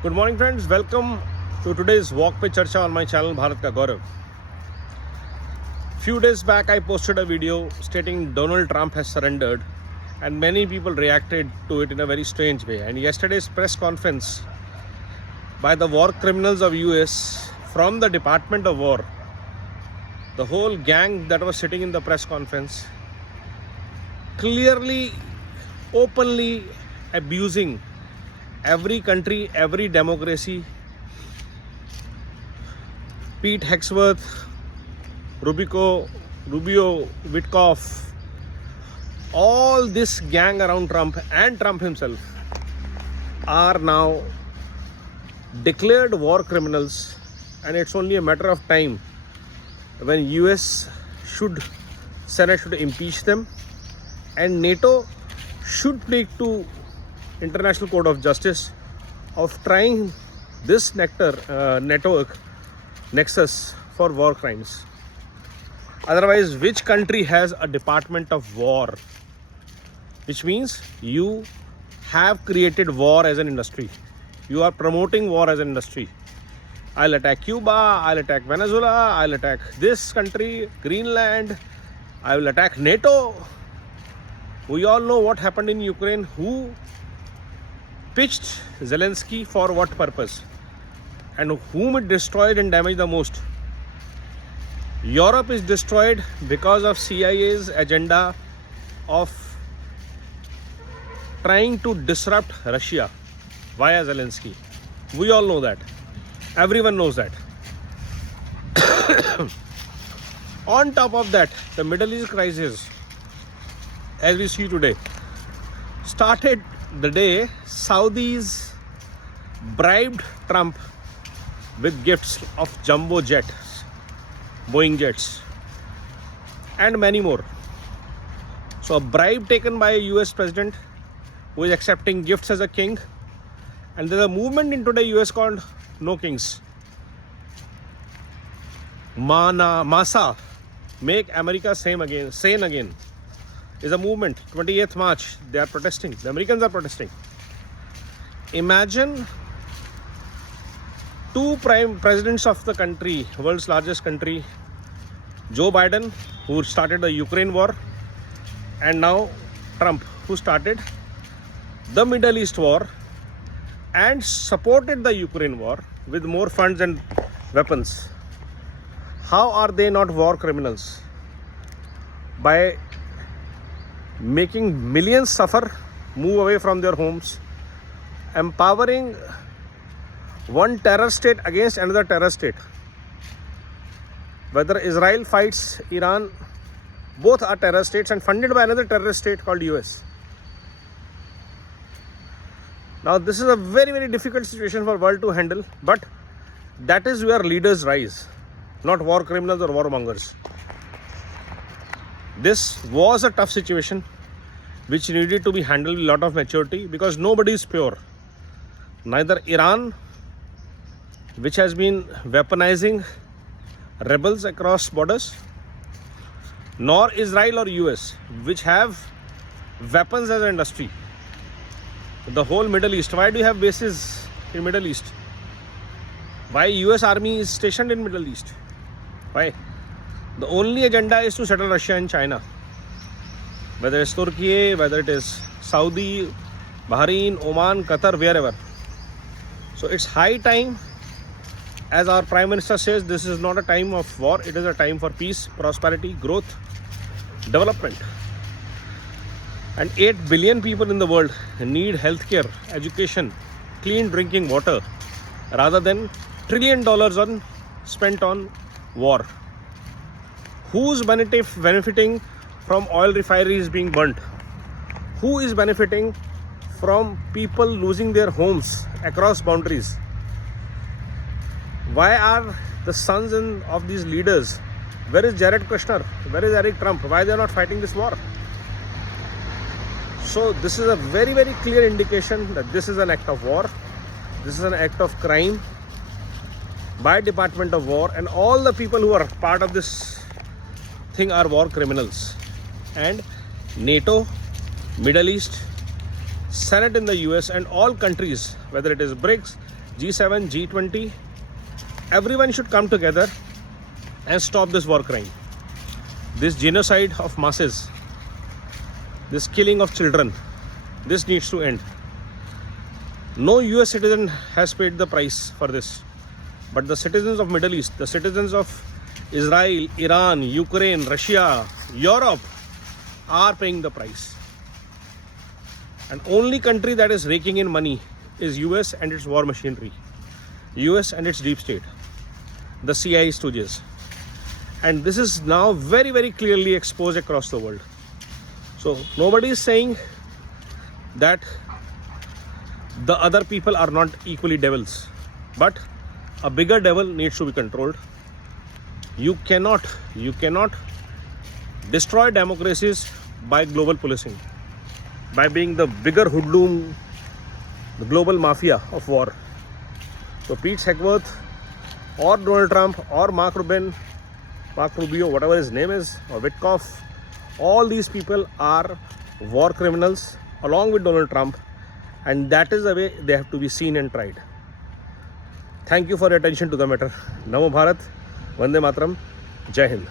Good morning friends, welcome to today's Walk Pe Charcha on my channel Bharat Ka Gaurav. Few days back I posted a video stating Donald Trump has surrendered and many people reacted to it in a very strange way. And yesterday's press conference by the war criminals of US from the Department of War, the whole gang that was sitting in the press conference, clearly, openly abusing every country, every democracy. Pete Hegsworth, Rubio, Witkoff, all this gang around Trump and Trump himself are now declared war criminals, and it's only a matter of time when Senate should impeach them and NATO should take to International Court of Justice of trying this network nexus for war crimes. Otherwise, which country has a Department of War? Which means you have created war as an industry. You are promoting war as an industry. I'll attack Cuba, I'll attack Venezuela, I'll attack this country, Greenland, I will attack NATO. We all know what happened in Ukraine. Who pitched Zelensky for what purpose? And whom it destroyed and damaged the most? Europe is destroyed because of CIA's agenda of trying to disrupt Russia via Zelensky. We all know that. Everyone knows that. On top of that, the Middle East crisis, as we see today, started the day Saudis bribed Trump with gifts of jumbo jets, Boeing jets, and many more. So a bribe taken by a US president who is accepting gifts as a king, and there's a movement in today US called No Kings. Masa, make America sane again, is a movement. 28th March, they are protesting. The Americans are protesting. Imagine two prime presidents of the country, world's largest country, Joe Biden, who started the Ukraine war, and now Trump, who started the Middle East war and supported the Ukraine war with more funds and weapons. How are they not war criminals? By making millions suffer, move away from their homes, empowering one terror state against another terror state. Whether Israel fights Iran, both are terror states and funded by another terrorist state called US. Now this is a very, very difficult situation for the world to handle, but that is where leaders rise, not war criminals or warmongers. This was a tough situation which needed to be handled with a lot of maturity, because nobody is pure. Neither Iran, which has been weaponizing rebels across borders, nor Israel or US, which have weapons as an industry. The whole Middle East. Why do you have bases in Middle East? Why US Army is stationed in Middle East? Why? The only agenda is to settle Russia and China. Whether it's Turkey, whether it is Saudi, Bahrain, Oman, Qatar, wherever. So it's high time, as our Prime Minister says, this is not a time of war, it is a time for peace, prosperity, growth, development. And 8 billion people in the world need healthcare, education, clean drinking water, rather than $1 trillion spent on war. Who's benefiting from oil refineries being burnt? Who is benefiting from people losing their homes across boundaries? Why are the sons of these leaders? Where is Jared Kushner? Where is Eric Trump? Why they are not fighting this war? So this is a very, very clear indication that this is an act of war. This is an act of crime by Department of War, and all the people who are part of this thing are war criminals. And NATO, Middle East, Senate in the US, and all countries, whether it is BRICS, G7, G20, everyone should come together and stop this war crime, this genocide of masses, this killing of children. This needs to end. No US citizen has paid the price for this, but the citizens of Middle East, the citizens of Israel, Iran, Ukraine, Russia, Europe are paying the price. And only country that is raking in money is US and its war machinery, US and its deep state, the CIA stooges. And this is now very, very clearly exposed across the world. So nobody is saying that the other people are not equally devils, but a bigger devil needs to be controlled. You cannot destroy democracies by global policing, by being the bigger hoodlum, the global mafia of war. So Pete Hegseth or Donald Trump or Mark Rubio, whatever his name is, or Witkoff, all these people are war criminals along with Donald Trump, and that is the way they have to be seen and tried. Thank you for your attention to the matter. Namo Bharat, Vande Mataram, Jai Hind.